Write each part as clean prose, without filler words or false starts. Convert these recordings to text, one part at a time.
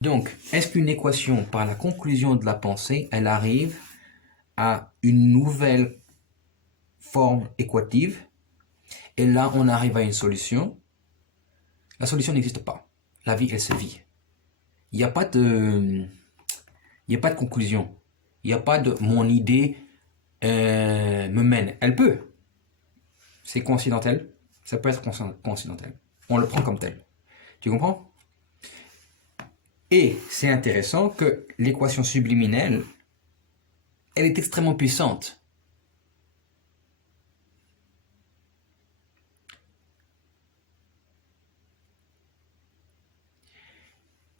Donc, est-ce qu'une équation, par la conclusion de la pensée, elle arrive à une nouvelle forme équative? Et là, on arrive à une solution. La solution n'existe pas. La vie, elle se vit. Il n'y a pas de, il y a pas de conclusion. Il n'y a pas de mon idée me mène. Elle peut. C'est coïncidentel. Ça peut être coïncidentel. On le prend comme tel. Tu comprends? Et c'est intéressant que l'équation subliminelle, elle est extrêmement puissante.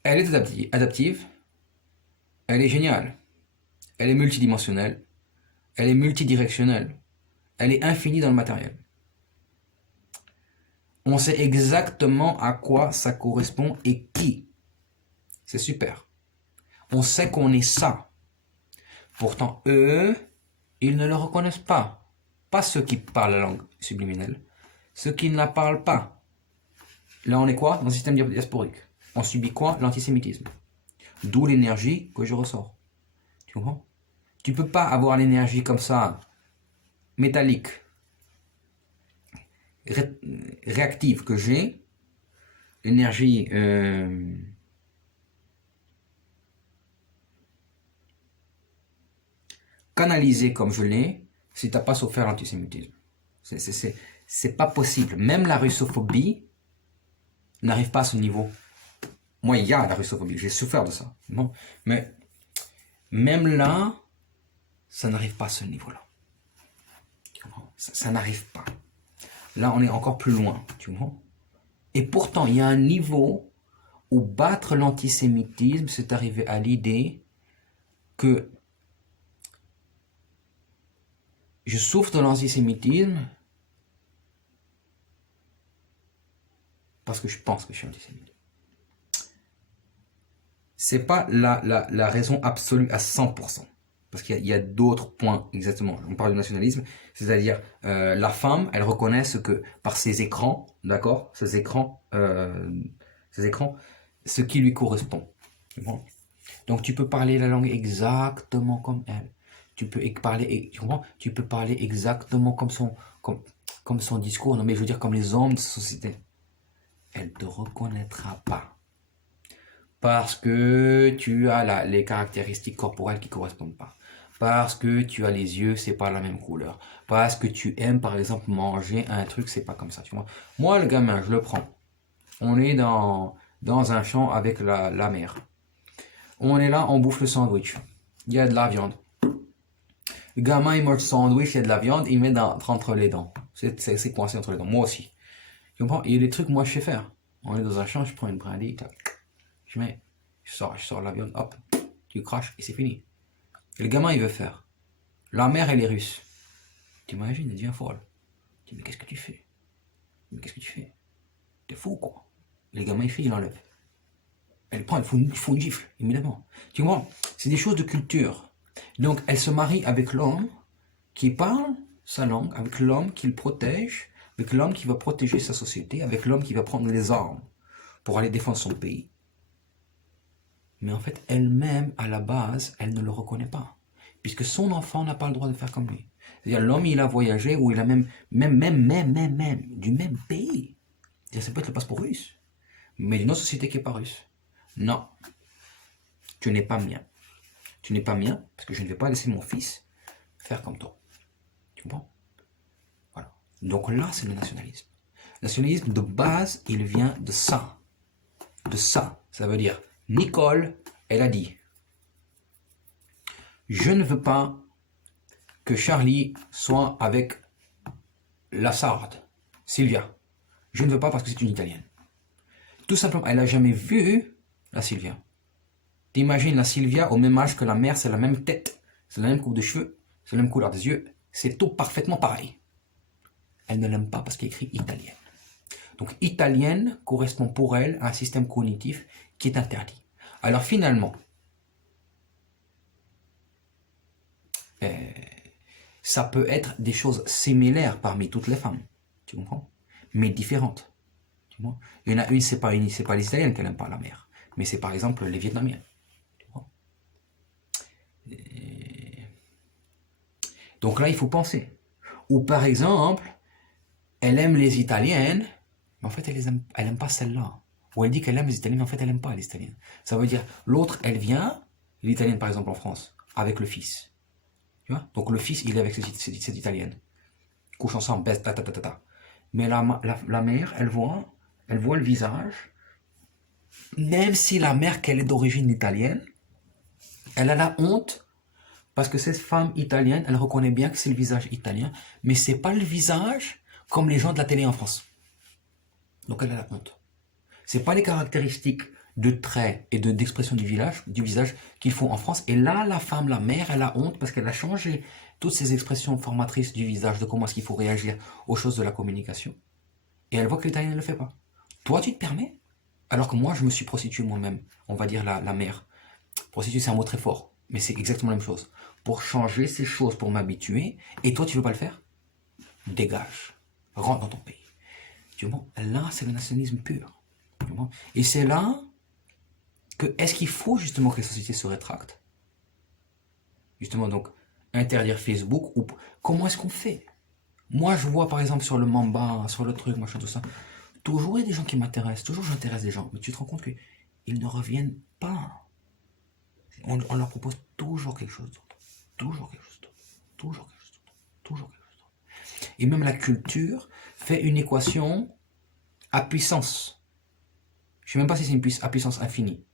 Elle est adaptive, elle est géniale, elle est multidimensionnelle, elle est multidirectionnelle, elle est infinie dans le matériel. On sait exactement à quoi ça correspond et qui. C'est super. On sait qu'on est ça. Pourtant, eux, ils ne le reconnaissent pas. Pas ceux qui parlent la langue subliminelle. Ceux qui ne la parlent pas. Là, on est quoi? Dans le système diasporique. On subit quoi? L'antisémitisme. D'où l'énergie que je ressors. Tu comprends? Tu peux pas avoir l'énergie comme ça, métallique, réactive que j'ai, l'énergie canalisée comme je l'ai, si t'as pas souffert l'antisémitisme. C'est pas possible. Même la russophobie n'arrive pas à ce niveau. Moi, il y a la russophobie, j'ai souffert de ça. Bon. Mais même là, ça n'arrive pas à ce niveau-là. Ça n'arrive pas. Là, on est encore plus loin, tu vois. Et pourtant, il y a un niveau où battre l'antisémitisme, c'est arriver à l'idée que je souffre de l'antisémitisme parce que je pense que je suis antisémite. C'est pas la raison absolue à 100%. Parce qu'il y a d'autres points, exactement. On parle du nationalisme, c'est-à-dire la femme, elle reconnaît ce que, par ses écrans, d'accord, ces écrans, ce qui lui correspond. Bon. Donc tu peux parler la langue exactement comme elle. Tu peux parler, tu peux parler exactement comme son discours. Non mais je veux dire comme les hommes de sa société. Elle te reconnaîtra pas. Parce que tu as les caractéristiques corporelles qui correspondent pas. Parce que tu as les yeux, c'est pas la même couleur. Parce que tu aimes, par exemple, manger un truc, c'est pas comme ça, tu vois. Moi, le gamin, je le prends. On est dans un champ avec la mer. On est là, on bouffe le sandwich. Il y a de la viande. Le gamin, il mange le sandwich, il y a de la viande, il met entre les dents. C'est coincé entre les dents. Moi aussi. Tu comprends? Il y a des trucs, moi, je sais faire. On est dans un champ, je prends une brindille, je sors la viande, hop, tu craches et c'est fini. Et le gamin, il veut faire. La mère, elle est russe. T'imagines, elle devient folle. Tu dis, mais qu'est-ce que tu fais? Mais qu'est-ce que tu fais? T'es fou, quoi. Et le gamin, il fait, il enlève. Elle prend, il faut une gifle, immédiatement. Tu vois, c'est des choses de culture. Donc, elle se marie avec l'homme qui parle sa langue, avec l'homme qui le protège, avec l'homme qui va protéger sa société, avec l'homme qui va prendre les armes pour aller défendre son pays. Mais en fait, elle-même, à la base, elle ne le reconnaît pas. Puisque son enfant n'a pas le droit de faire comme lui. C'est-à-dire, l'homme, il a voyagé, ou il a même, du même pays. C'est-à-dire, ça peut être le passeport russe. Mais d'une autre société qui n'est pas russe. Non. Tu n'es pas mien. Tu n'es pas mien, parce que je ne vais pas laisser mon fils faire comme toi. Tu comprends? Voilà. Donc là, c'est le nationalisme. Le nationalisme, de base, il vient de ça. De ça. Ça veut dire, Nicole, elle a dit, je ne veux pas que Charlie soit avec la sarde, Sylvia. Je ne veux pas parce que c'est une Italienne. Tout simplement, elle n'a jamais vu la Sylvia. T'imagines la Sylvia au même âge que la mère, c'est la même tête, c'est la même coupe de cheveux, c'est la même couleur des yeux, c'est tout parfaitement pareil. Elle ne l'aime pas parce qu'elle écrit italienne. Donc italienne correspond pour elle à un système cognitif qui est interdit. Alors finalement, ça peut être des choses similaires parmi toutes les femmes, tu comprends? Mais différentes. Tu vois? Il y en a une, c'est pas les Italiennes qu'elle n'aime pas, la mère. mais c'est par exemple les Vietnamiens. Donc là, il faut penser. Ou par exemple, elle aime les Italiennes, mais en fait, elle aime pas celle-là. Ou elle dit qu'elle aime les Italiennes, mais en fait, elle aime pas les Italiennes. Ça veut dire, l'autre, elle vient, l'Italienne par exemple en France, avec le fils. Tu vois? Donc le fils, il est avec cette Italienne. Couche ensemble, baisse, ta ta ta ta ta. Mais la mère, elle voit le visage. Même si la mère, qu'elle est d'origine italienne, elle a la honte parce que cette femme italienne, elle reconnaît bien que c'est le visage italien, mais c'est pas le visage comme les gens de la télé en France. Donc elle a la honte. C'est pas les caractéristiques de traits et d'expression du visage qu'ils font en France. Et là, la femme, la mère, elle a honte parce qu'elle a changé toutes ces expressions formatrices du visage, de comment est-ce qu'il faut réagir aux choses de la communication. Et elle voit que l'italien ne le fait pas. Toi, tu te permets? Alors que moi, je me suis prostitué moi-même. On va dire la mère. Prostituée, c'est un mot très fort. Mais c'est exactement la même chose. Pour changer ces choses, pour m'habituer. Et toi, tu veux pas le faire? Dégage. Rentre dans ton pays. Tu vois, là, c'est le nationalisme pur. Tu vois. Et c'est là que, est-ce qu'il faut justement que les sociétés se rétractent? Justement, donc, interdire Facebook, ou comment est-ce qu'on fait? Moi, je vois par exemple sur le Mamba, sur le truc, machin, tout ça, toujours il y a des gens qui m'intéressent, toujours j'intéresse des gens, mais tu te rends compte qu'ils ne reviennent pas. On leur propose toujours quelque chose d'autre. Toujours quelque chose d'autre. Toujours quelque chose d'autre. Toujours quelque chose d'autre. Et même la culture fait une équation à puissance. Je ne sais même pas si c'est une à puissance infinie.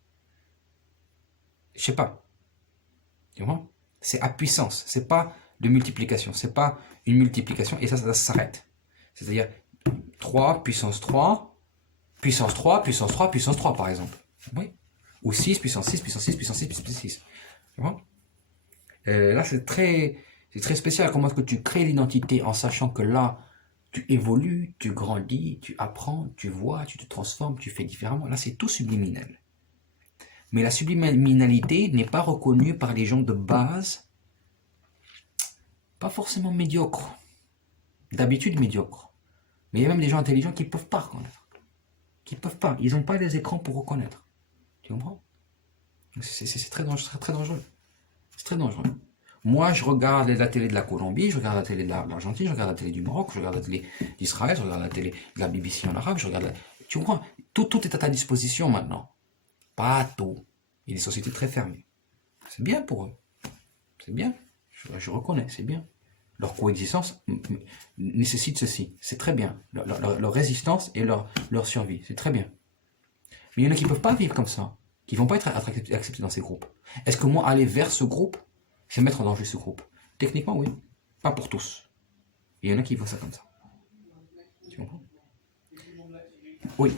Je sais pas. Tu vois? C'est à puissance. C'est pas de multiplication. C'est pas une multiplication et ça s'arrête. C'est-à-dire 3, puissance 3, puissance 3, puissance 3, puissance 3 par exemple. Oui. Ou 6, puissance 6, puissance 6, puissance 6, puissance 6. Tu vois? Là, c'est très spécial. Comment est-ce que tu crées l'identité en sachant que là, tu évolues, tu grandis, tu apprends, tu vois, tu te transformes, tu fais différemment. Là, c'est tout subliminal. Mais la subliminalité n'est pas reconnue par les gens de base, pas forcément médiocres, d'habitude médiocres. Mais il y a même des gens intelligents qui ne peuvent pas reconnaître. Qui peuvent pas. Ils n'ont pas les écrans pour reconnaître. Tu comprends? C'est très dangereux. C'est très dangereux. C'est très dangereux. Moi, je regarde la télé de la Colombie, je regarde la télé de l'Argentine, je regarde la télé du Maroc, je regarde la télé d'Israël, je regarde la télé de la BBC en arabe, je regarde Tu comprends? Tout est à ta disposition maintenant. Pas tout. Il y a des sociétés très fermées. C'est bien pour eux. C'est bien. Je reconnais, c'est bien. Leur coexistence nécessite ceci. C'est très bien. Leur résistance et leur survie. C'est très bien. Mais il y en a qui ne peuvent pas vivre comme ça. Qui ne vont pas être acceptés dans ces groupes. Est-ce que moi, aller vers ce groupe, c'est mettre en danger ce groupe? Techniquement, oui. Pas pour tous. Il y en a qui voient ça comme ça. Tu comprends? Oui.